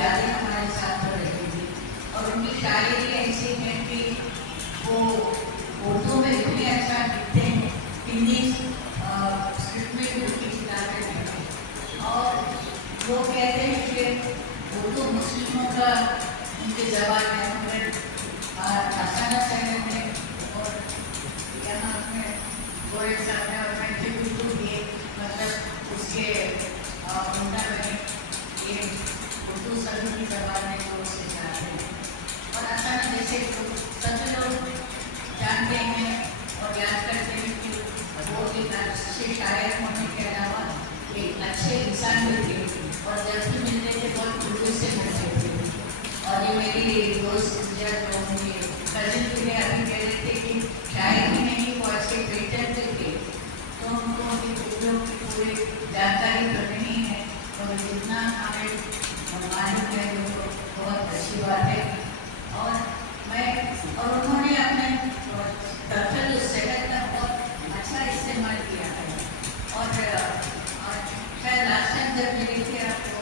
यादें हमारे साथ रहेंगी। और उनकी शायरी ऐसी है कि वो उर्दू में इतने अच्छा लिखते हैं, हिंदी स्क्रिप्ट में भी उनकी किताबें हैं। और वो कहते हैं कि उर्दू मुस्लिमों का उनकी ज़बान है, अचानक शहर में और यहाँ में गोरे साहब और मैं भी बिल्कुल ये मतलब उसके उनका में ये उर्दू सभी की ज़बान में जो उसके साथ है। और अचानक जैसे सभी लोग जानते हैं और याद करते हैं कि वो एक अच्छे शायर होने के अलावा एक अच्छे इंसान भी थे और जब भी मिलते थे बहुत खुशी से मिलते थे। और ये मेरी दोस्त जो मेरे कजिन थे अभी कह रहे थे कि शायर ही नहीं वो अच्छे पेटेंट थे, तो उनको उनकी खूबियों की पूरी जानकारी तो नहीं है और जितना हमें मालूम है वो बहुत अच्छी बात है। और उन्होंने अपने दरअसल सेहत का बहुत अच्छा इस्तेमाल किया है। और शायद लास्ट टाइम जब मिले थे आपको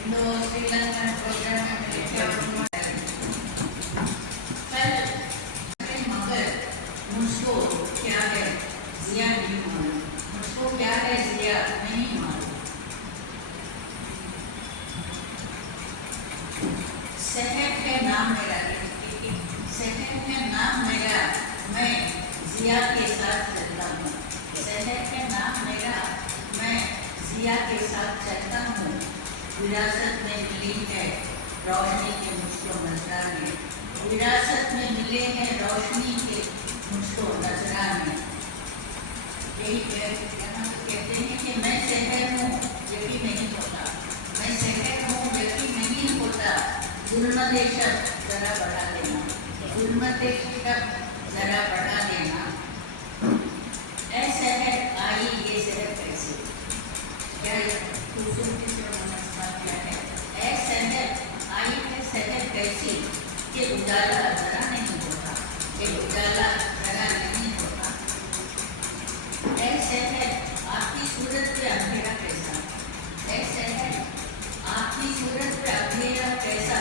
इंडो श्रीलंका प्रोग्राम में मिले थे और मगर मुझको क्या है जिया नहीं मालूम, मुझको क्या है जिया नहीं मालूम। शहर है नाम मेरा, शहर है नाम मेरा, मैं जिया के साथ चलता हूँ। शहर है नाम मेरा, मैं जिया के साथ चलता हूँ। विरासत में मिली है रोशनी के मुझको नजराने, विरासत में मिले हैं रोशनी के मुझको नजराने। यही कहते हैं कि मैं शहर हूँ यकीन नहीं होता, मैं शहर हूँ यकीन नहीं होता। जुल्मत शब्द जरा बढ़ा देना, जुल्मत शब्द जरा बढ़ा देना। ऐ शहर आई ये शहर कैसे, क्या खूबसूरती से मनस्वा क्या है। ऐ शहर आई है शहर कैसी कि उजाला जरा नहीं होता, कि उजाला जरा नहीं होता। ऐ शहर आपकी सूरत पे अंधेरा कैसा, ऐ शहर आपकी सूरत पे अंधेरा कैसा।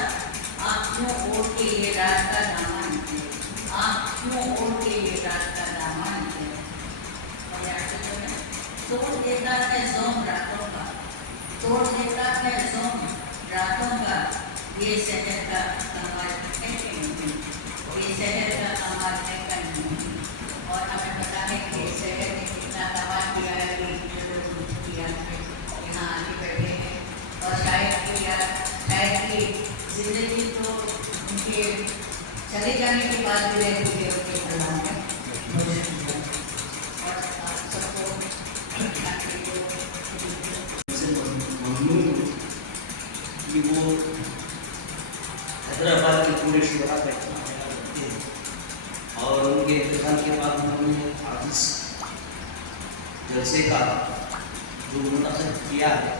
आप क्यों ओढ़ के ये रात का दामन है, आप क्यों ओढ़ के ये रात का दामन है। तोड़ देता है ज़ोम रातों का, तोड़ देता है ज़ोम रातों का। ये शहर का कमाल है कि नहीं, ये शहर का कमाल है कि नहीं। और हमें पता है कि शहर ने कितना कमाल किया है कि जो लोग किया है यहाँ आके बैठे हैं। और शायद की जिंदगी तो उनके चले जाने के बाद भी रहती है उनके कलाम में। और सबको कि वो हैदराबाद के पूरे शुरा का और उनके इंतकाल के बाद उन्होंने आज जलसे का जो मुनक़िद किया है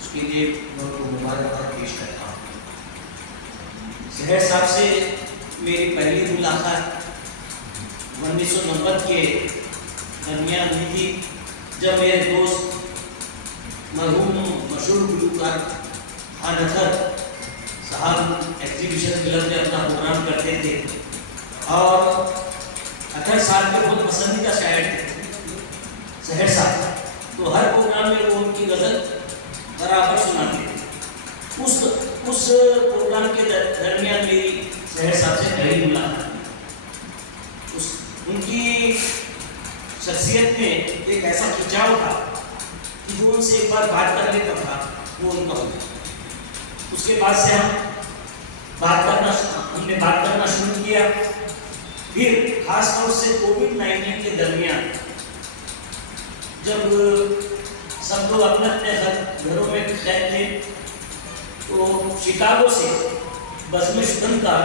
उसके लिए मैं उनको मुबारकबाद पेश करता हूँ। शहर साहब से मेरी पहली मुलाकात 1990 के दरमियान हुई थी, जब मेरे दोस्त मरहूम मशहूर गुलकार खान अतर साहब एग्जीबिशन क्लब में अपना प्रोग्राम करते थे। और अतर साहब के बहुत पसंदीदा शायर थे शहर साहब, तो हर प्रोग्राम में वो उनकी गज़ल बराबर सुनाते थे। उस प्रोग्राम के दरमियान मेरी शहर साहब से पहली मुलाकात। उनकी शख्सियत में एक ऐसा खिंचाव था कि जो उनसे एक बार बात कर लेता था वो उनका हो गया। उसके बाद से हमने बात करना शुरू किया। फिर खास तौर से कोविड-19 के दरमियान जब सब लोग अपने अपने घरों में कैद थे, तो शिकागो से बज़्म शुगन का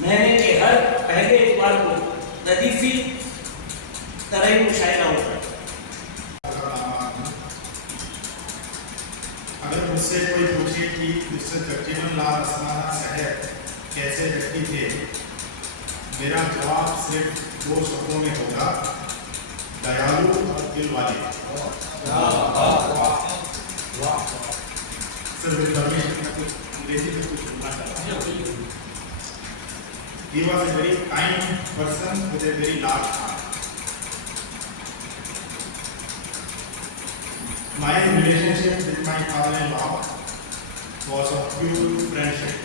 महीने के हर पहले इतवार को रदीफी तरह मुशायरा होता है। अगर मुझसे कोई पूछे कि मिस्टर जगजीवन-लाल असमाना शहर कैसे व्यक्ति थे, मेरा जवाब सिर्फ 2 शब्दों में होगा, दयालु और दिल वाले। सर विद परमिशन मैं कुछ अंग्रेजी में कुछ बोलना चाहता हूँ. He was a very kind person with a very large heart. My relationship with my father-in-law was of pure friendship.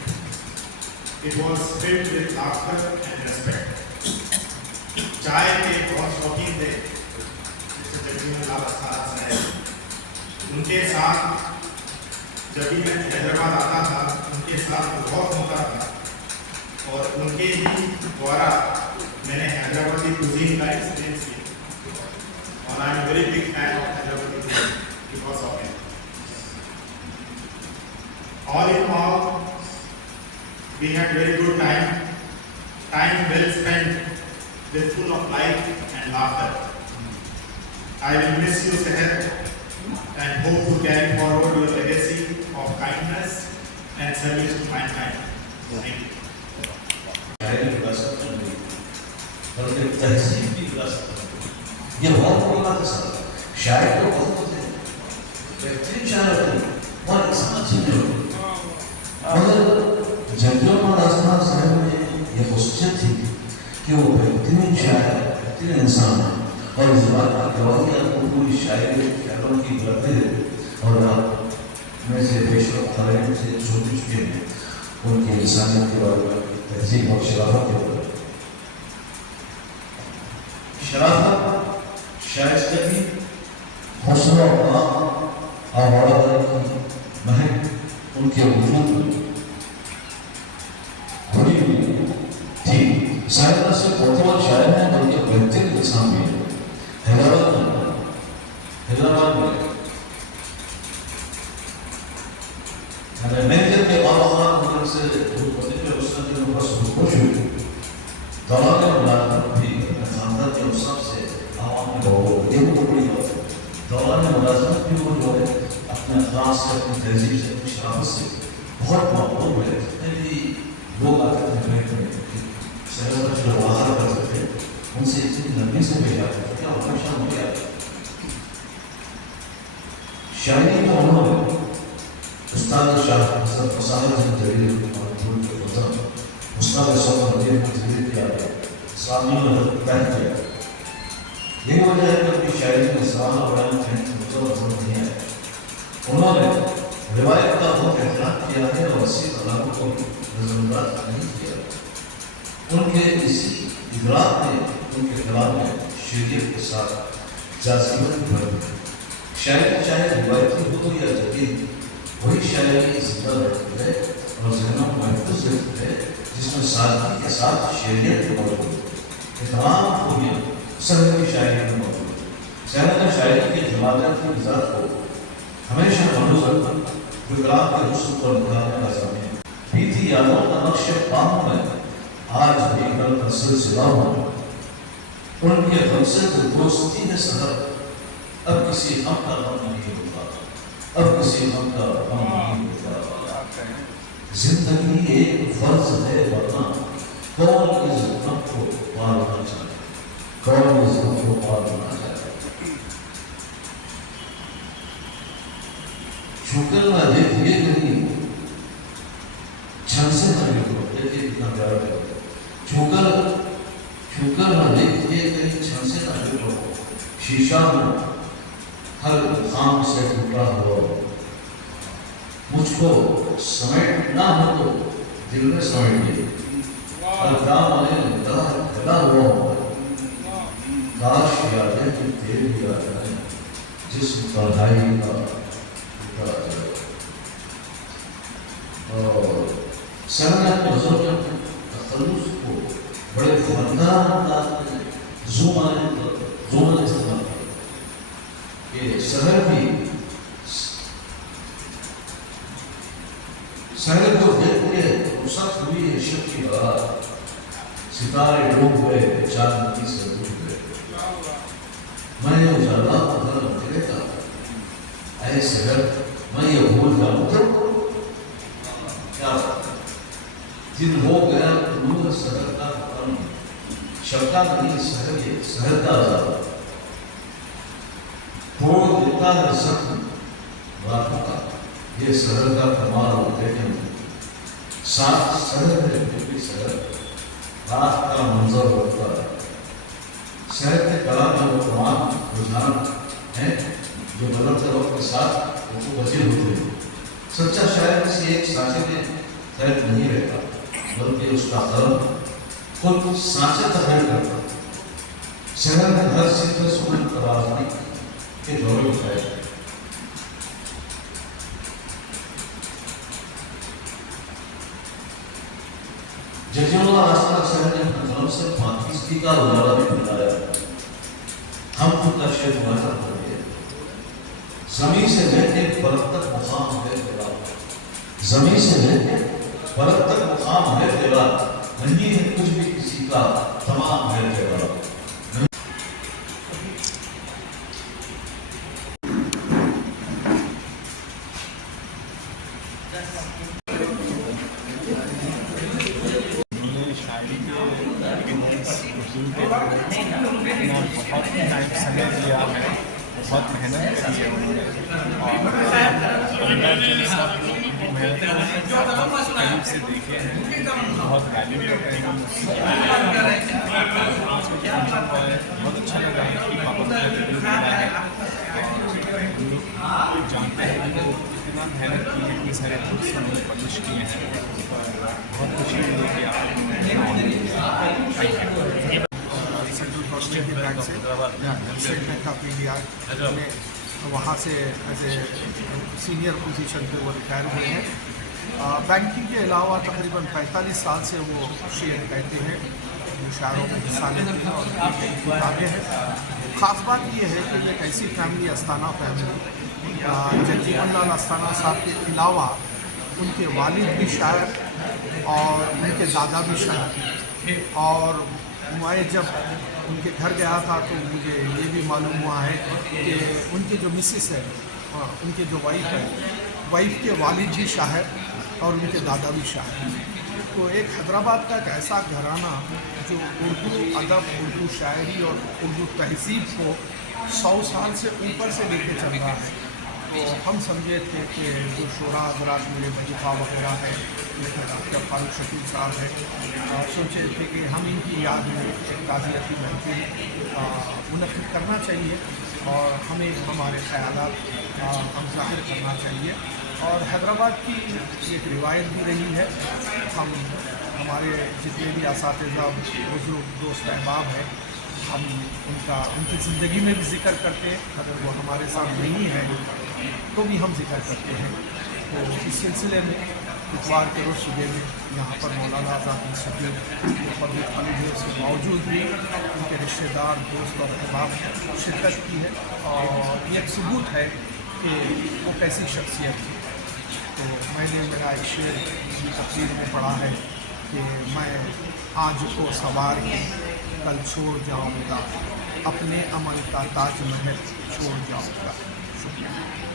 It was filled with laughter and respect. चाय के बहुत शौकीन थे जैसे जगजीवन लाल अस्थाना साहब. उनके साथ जब भी मैं हैदराबाद आता था उनके साथ बहुत होता था और उनके ही द्वारा मैंने हैदराबादी कुजीन का एक्सपीरियंस किया और I am very big fan of Hyderabadi cuisine because of him. All in all we had very good time well spent with full of life and laughter. I will miss you, Seher, and hope to carry forward your legacy of kindness and service to mankind. Thank you. शायरी विरासत में नहीं, बल्कि तहजीब की विरासत में. ये बहुत बड़ी बात है सर. शायर तो बहुत होते हैं, बेहतरीन शायर होते हैं, और इंसान अच्छे नहीं होते. मगर जगजीवन राम साहब में ये खुशियत थी कि वो बेहतरीन शायर, बेहतरीन इंसान है. और इस बात की गवाही आपको पूरी शायरी ख्यालों की करते हैं और आप में से बेशक तारीफ से सुन चुके हैं उनकी इंसानियत के बारे में, तहजीब और शराफत के बारे में. शराफत, शाइस्तगी, हौसला और आवारा की महक उनके वजूद में बड़ी थी. शायद न सिर्फ वर्तमान शायर हैं बल्कि बेहतरीन इंसान भी है. हैदराबाद में मैनेजर के बाबा से बस खुश हुई. दौरान मुलाकात भी खानदान के उसब से आवाम में ये बहुत बड़ी बात है. दौरान मुलाकात भी वो जो है अपने अखलाक से, अपनी तहजीब से, अपनी शराफत से बहुत मकबूल हुए. जितने भी लोग आते थे जो वादा करते थे उनसे इतनी नरमी से पेश आते थे क्या हमेशा हो गया. शायरी में उन्होंने उस्ताद शाह फसाहत जलील उस्ताद सौर तजवीज़ किया है, इस्लामी में तय किया. यही वजह है कि अपनी शायरी में इस्लाम और बयान करने की जरूरत नहीं है. उन्होंने रिवायत का बहुत एहतराम किया है और इसी तलाक़ों को नज़रअंदाज नहीं किया. उनके इसी इदराक ने उनके कलाम में शरीयत के साथ जाज़िबत भर दी. शायरी चाहे रिवायती हो या जदीद, वही शायरी जिंदा रहती है और ज़हनों को महफूज रहती है जिसमें सादगी के साथ शरीयत मौजूद है. तमाम खूबियाँ सहर की शायरी में मौजूद है. सहर शायरी के जमालत की मिजाज को हमेशा मौजूद रखना जो कलाम के हुस्न को निखारने का ज़मीन है. बीती यादों का नक्श पाम में आज भी कल का सिलसिला हो. उनके हमसे तो दोस्ती में सदर अब किसी हम का गम नहीं होता, अब किसी हम का गम नहीं होता. जिंदगी एक फर्ज है वरना कौन इस गम को पालना चाहे, कौन इस गम को पालना चाहे. शुक्र ना देखिए नहीं छन से ना देखो, देखिए कितना प्यारा है. शुक्र ना देखिए कहीं छन से ना देखो, शीशा में हर खाम से टूटा हुआ. मुझको समेटना हो तो दिल में समेटिए, हर काम में गला हुआ हो. काश यादें कि तेरी याद है जिस पढ़ाई का और सरनात बुजुर्ग तखल्लुस को बड़े फनकार अंदाज में ज़ूम इस्तेमाल ये शहर भी शहर को देख के रुखसत हुई है शिव की बात. सितारे डूब गए, चांदनी से डूब गए. मैं उजाला उधर अंधेरे का, ऐ शहर मैं ये भूल जाऊं तो क्या दिन हो गया. नूर शहर का कम शब्दा नहीं शहर, ये शहर का आजाद तोड़ देता है सब बातों का. یہ شہر کا کمال دیکھیں ساتھ شہر ہے جو بھی شہر رات کا منظر ہوتا ہے شہر کے کلا جو تمام رجحان ہیں جو بدلتے وقت کے ساتھ وہ وزیر ہوتے ہیں سچا شاعر کسی ایک سانچے میں قید نہیں رہتا بلکہ اس کا قلم خود سانچے تحریر کرتا شہر میں ہر صفر سکون توازنی کے دورے اٹھائے ججیلہ راستہ شہر نے قلم سے 35 کا اجالا بھی بتایا ہم خود کا شعر مواجہ کر دیا زمین سے لے کے برق تک مقام ہے تیرا زمین سے لے کے برق تک مقام ہے تیرا نہیں ہے کچھ بھی کسی کا تمام ہے تیرا بہت سمے دیا ہے بہت محنت کری ہے انہوں نے اور قریب سے دیکھے ہیں بہت ویلیو کرتے ہیں بہت اچھا لگا ہے کہ پاپا ہے ہم لوگ جانتے ہیں کہ وہ اتنا محنت کی ہے اتنے سارے بکس ہم نے پبلش کیے ہیں بہت خوشی ہوئی کہ آپ سینٹرل یونیورسٹی کے بینک سے اسٹیٹ بینک آف انڈیا میں وہاں سے ایز اے سینئر پوزیشن پہ وہ ریٹائر ہوئے ہیں بینکنگ کے علاوہ تقریباً 45 سال سے وہ شعر کہتے ہیں مشاعروں میں حصہ لیتے ہیں اور کتابیں ہیں خاص بات یہ ہے کہ ایک ایسی فیملی استانہ فیملی جج جیون لال استانہ صاحب کے علاوہ ان کے والد بھی شاعر اور ان کے دادا بھی شاعر اور میں جب ان کے گھر گیا تھا تو مجھے یہ بھی معلوم ہوا ہے کہ ان کی جو مسز ہے ان کی جو وائف کے والد بھی شاعر اور ان کے دادا بھی شاعر تو ایک حیدرآباد کا ایک ایسا گھرانہ جو اردو ادب اردو شاعری اور اردو تہذیب کو 100 سال سے اوپر سے لے کے چل رہا ہے تو ہم سمجھے تھے کہ جو شعراء حضرات میرے وظیفہ وغیرہ ہے جس میں ڈاکٹر فاروق شکیل صاحب ہے سوچے تھے کہ ہم ان کی یاد میں ایک تعزیتی محفل منعقد کرنا چاہیے اور ہمیں ہمارے خیالات ہم ظاہر کرنا چاہیے اور حیدرآباد کی ایک روایت بھی رہی ہے ہمارے جتنے بھی اساتذہ بزرگ دوست احباب ہیں ہم ان کی زندگی میں بھی ذکر کرتے ہیں اگر وہ ہمارے ساتھ نہیں ہے تو بھی ہم ذکر کرتے ہیں تو اس سلسلے میں اتوار کے روز صبح میں یہاں پر Maulana Azad institute public holiday سے موجود بھی ان کے رشتہ دار دوست اور احباب شرکت کی ہے اور یہ ایک ثبوت ہے کہ وہ کیسی شخصیت تھی تو میں نے میرا ایک شعر کی تقریر میں پڑھا ہے کہ میں آج کو سوار کے کل چھوڑ جاؤں گا اپنے عمل کا تاج محل چھوڑ جاؤں گا شکریہ